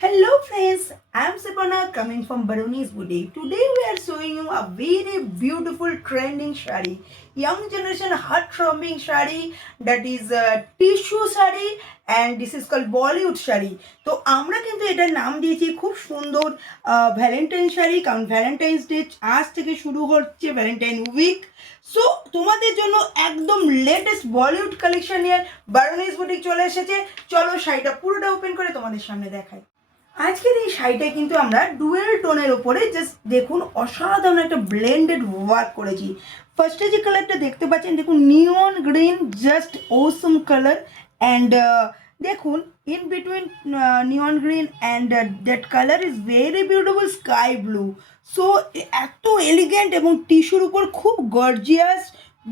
Hello friends, I am Sipana coming from Baroni's Boutique. Today we are showing you a very beautiful trending shari, young generation heart-throbbing shari, that is a tissue shari, and this is called Bollywood shari. তো আমরা কিন্তু এটার নাম দিয়েছি খুব সুন্দর Valentine sari, কারণ Valentine's day আজ থেকে শুরু হচ্ছে, ভ্যালেন্টাইন উইক। সো তোমাদের জন্য একদম লেটেস্ট বলিউড কালেকশন নিয়ে বারোনিস বুটিক চলে এসেছে। চলো শাড়িটা পুরোটা ওপেন করে তোমাদের সামনে দেখাই। আজকের এই শাড়িটা কিন্তু আমরা ডুয়েল টোনের ওপরে জাস্ট দেখুন অসাধারণ একটা ব্লেন্ডেড ওয়ার্ক করেছি। ফার্স্টে যে কালারটা দেখতে পাচ্ছেন দেখুন neon green, just awesome colour. And দেখুন in between neon green and that colour is very beautiful sky blue. So এত এলিগেন্ট এবং টিস্যুর উপর খুব গর্জিয়াস,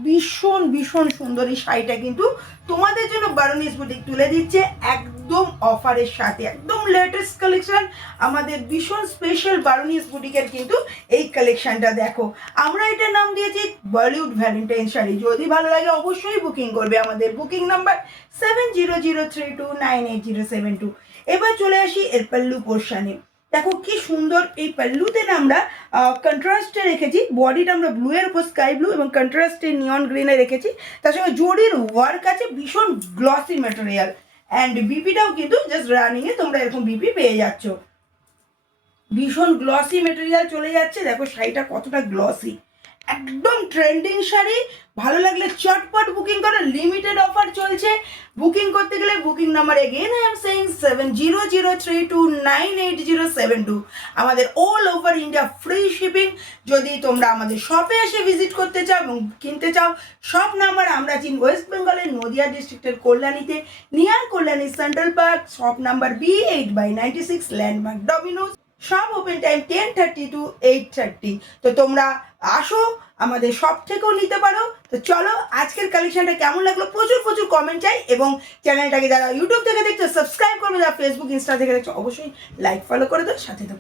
ভীষণ ভীষণ সুন্দর এই শাড়িটা কিন্তু তোমাদের জন্য বারোনিস বুটিক তুলে দিচ্ছে একদম অফারের সাথে। একদম লেটেস্ট কালেকশন, আমাদের ভীষণ স্পেশাল বারোনিস বুটিকের কিন্তু এই কালেকশনটা দেখো। আমরা এটার নাম দিয়েছি বলিউড ভ্যালেন্টাইন শাড়ি। যদি ভালো লাগে অবশ্যই বুকিং করবে। আমাদের বুকিং নাম্বার 7003298072। এবার চলে আসি এর পাল্লু পোর্শনে। দেখো কি সুন্দর এই পাল্লুতে না আমরা কন্ট্রাস্টে রেখেছি, বডিটা আমরা ব্লু এর উপর স্কাই ব্লু এবং কন্ট্রাস্টে নিয়ন গ্রিনে রেখেছি। তার সঙ্গে জরির ওয়ার্ক আছে, ভীষণ গ্লসি ম্যাটেরিয়াল। অ্যান্ড বিপিটাও কিন্তু জাস্ট রানিংয়ে তোমরা এরকম বিপি পেয়ে যাচ্ছ। ভীষণ গ্লসি ম্যাটেরিয়াল চলে যাচ্ছে। দেখো শাড়িটা কতটা গ্লসি, একদম ট্রেন্ডিং শাড়ি। ভালো লাগলে চটপট বুকিং করো, লিমিটেড অফার চলছে। বুকিং করতে গেলে booking number again I am saying 7003298072। আমাদের all over India free shipping. যদি তোমরা আমাদের শপে এসে ভিজিট করতে চাও এবং কিনতে চাও, সব নাম্বার আমরা আছি ওয়েস্ট বেঙ্গলের নদিয়া ডিস্ট্রিক্টের কল্যাণীতে, near Kalyani central park, shop number B8/96, landmark Domino's. সব ওপেন টাইম 10:30 to 8:30। তো তোমরা আসো, আমাদের শপ থেকেও নিতে পারো। তো চলো আজকের কালেকশনটা কেমন লাগলো প্রচুর প্রচুর কমেন্ট চাই, এবং চ্যানেলটাকে যারা ইউটিউব থেকে দেখছো সাবস্ক্রাইব করবে, যারা ফেসবুক ইনস্টা থেকে দেখছো অবশ্যই লাইক ফলো করে দাও, সাথে থাকো।